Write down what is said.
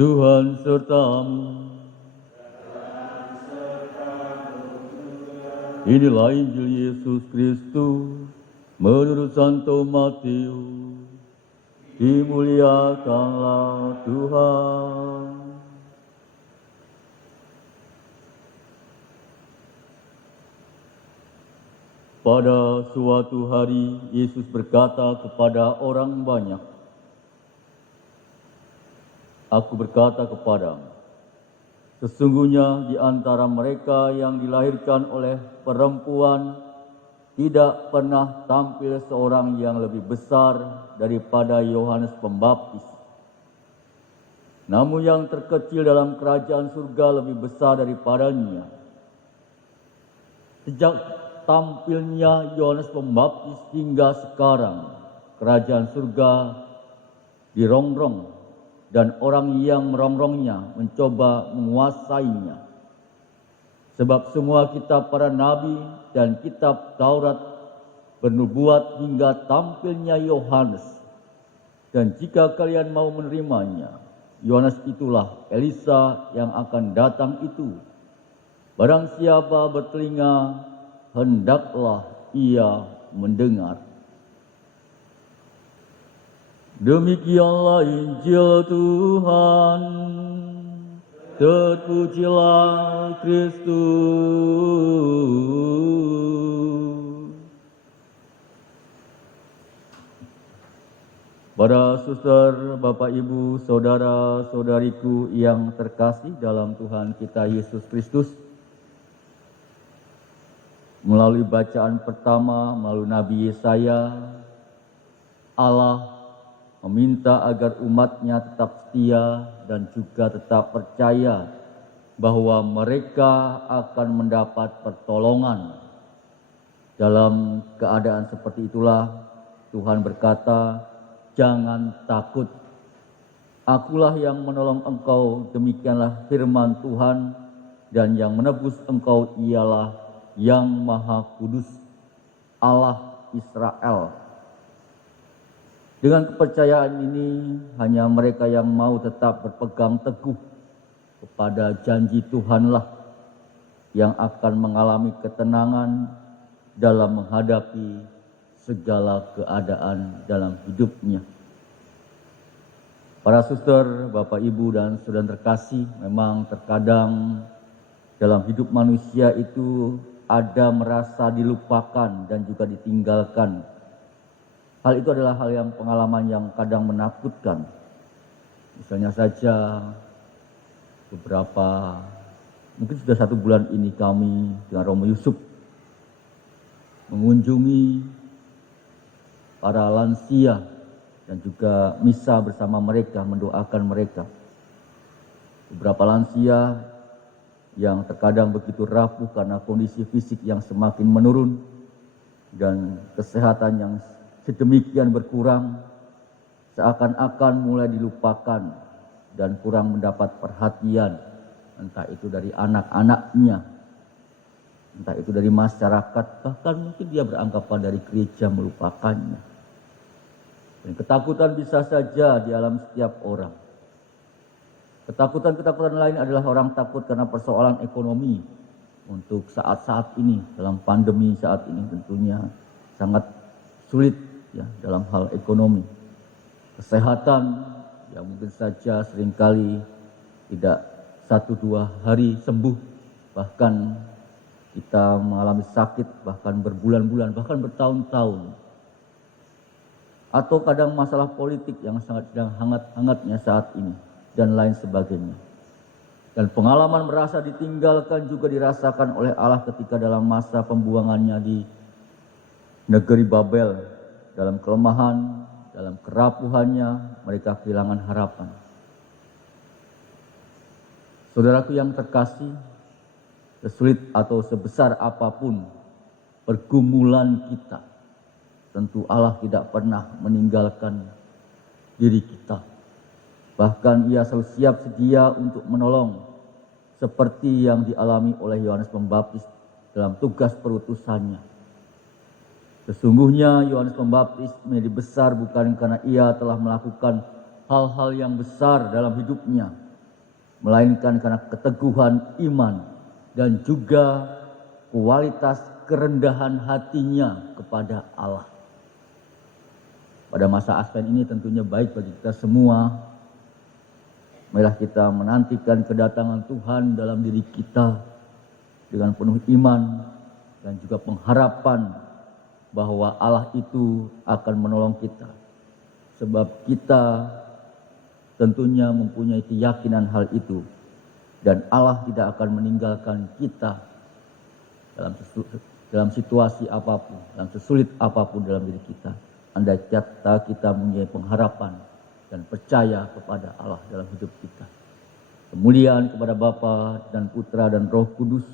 Tuhan sertamu. Inilah Injil Yesus Kristus menurut Santo Matius. Dimuliakanlah Tuhan. Pada suatu hari Yesus berkata kepada orang banyak, "Aku berkata kepadamu, sesungguhnya di antara mereka yang dilahirkan oleh perempuan tidak pernah tampil seorang yang lebih besar daripada Yohanes Pembaptis. Namun yang terkecil dalam kerajaan surga lebih besar daripadanya. Sejak tampilnya Yohanes Pembaptis hingga sekarang, kerajaan surga dirongrong dan orang yang merongrongnya mencoba menguasainya. Sebab semua kitab para nabi dan kitab Taurat bernubuat hingga tampilnya Yohanes. Dan jika kalian mau menerimanya, Yohanes itulah Elisa yang akan datang itu. Barang siapa bertelinga, hendaklah ia mendengar." Demikianlah Injil Tuhan. Terpujilah Kristus. Para suster, Bapak, Ibu, saudara-saudariku yang terkasih dalam Tuhan kita Yesus Kristus, melalui bacaan pertama, melalui Nabi Yesaya, Allah meminta agar umatnya tetap setia dan juga tetap percaya bahwa mereka akan mendapat pertolongan. Dalam keadaan seperti itulah Tuhan berkata, "Jangan takut, Akulah yang menolong engkau." Demikianlah firman Tuhan, dan yang menebus engkau ialah Yang Maha Kudus, Allah Israel. Dengan kepercayaan ini, hanya mereka yang mau tetap berpegang teguh kepada janji Tuhanlah yang akan mengalami ketenangan dalam menghadapi segala keadaan dalam hidupnya. Para suster, Bapak, Ibu, dan saudara terkasih, memang terkadang dalam hidup manusia itu ada merasa dilupakan dan juga ditinggalkan. Hal itu adalah hal yang pengalaman yang kadang menakutkan. Misalnya saja mungkin sudah 1 bulan ini kami dengan Romo Yusuf mengunjungi para lansia dan juga misa bersama mereka, mendoakan mereka. Beberapa lansia yang terkadang begitu rapuh karena kondisi fisik yang semakin menurun dan kesehatan yang sedemikian berkurang, seakan-akan mulai dilupakan dan kurang mendapat perhatian, entah itu dari anak-anaknya, entah itu dari masyarakat, bahkan mungkin dia beranggapan dari gereja melupakannya. Dan ketakutan bisa saja dialami setiap orang. Ketakutan lain adalah orang takut karena persoalan ekonomi. Untuk saat-saat ini, dalam pandemi saat ini tentunya sangat sulit ya dalam hal ekonomi. Kesehatan yang mungkin saja seringkali tidak 1-2 hari sembuh, bahkan kita mengalami sakit bahkan berbulan-bulan, bahkan bertahun-tahun. Atau kadang masalah politik yang sedang hangat-hangatnya saat ini dan lain sebagainya. Dan pengalaman merasa ditinggalkan juga dirasakan oleh Allah ketika dalam masa pembuangannya di negeri Babel. Dalam kelemahan, dalam kerapuhannya, mereka kehilangan harapan. Saudaraku yang terkasih, sesulit atau sebesar apapun pergumulan kita, tentu Allah tidak pernah meninggalkan diri kita. Bahkan Ia selalu siap sedia untuk menolong, seperti yang dialami oleh Yohanes Pembaptis dalam tugas perutusannya. Sesungguhnya Yohanes Pembaptis menjadi besar bukan karena ia telah melakukan hal-hal yang besar dalam hidupnya, melainkan karena keteguhan iman dan juga kualitas kerendahan hatinya kepada Allah. Pada masa Advent ini tentunya baik bagi kita semua. Marilah kita menantikan kedatangan Tuhan dalam diri kita dengan penuh iman dan juga pengharapan bahwa Allah itu akan menolong kita. Sebab kita tentunya mempunyai keyakinan hal itu. Dan Allah tidak akan meninggalkan kita dalam situasi apapun, dalam sesulit apapun dalam diri kita. Andai kata kita mempunyai pengharapan dan percaya kepada Allah dalam hidup kita. Kemuliaan kepada Bapa dan Putra dan Roh Kudus,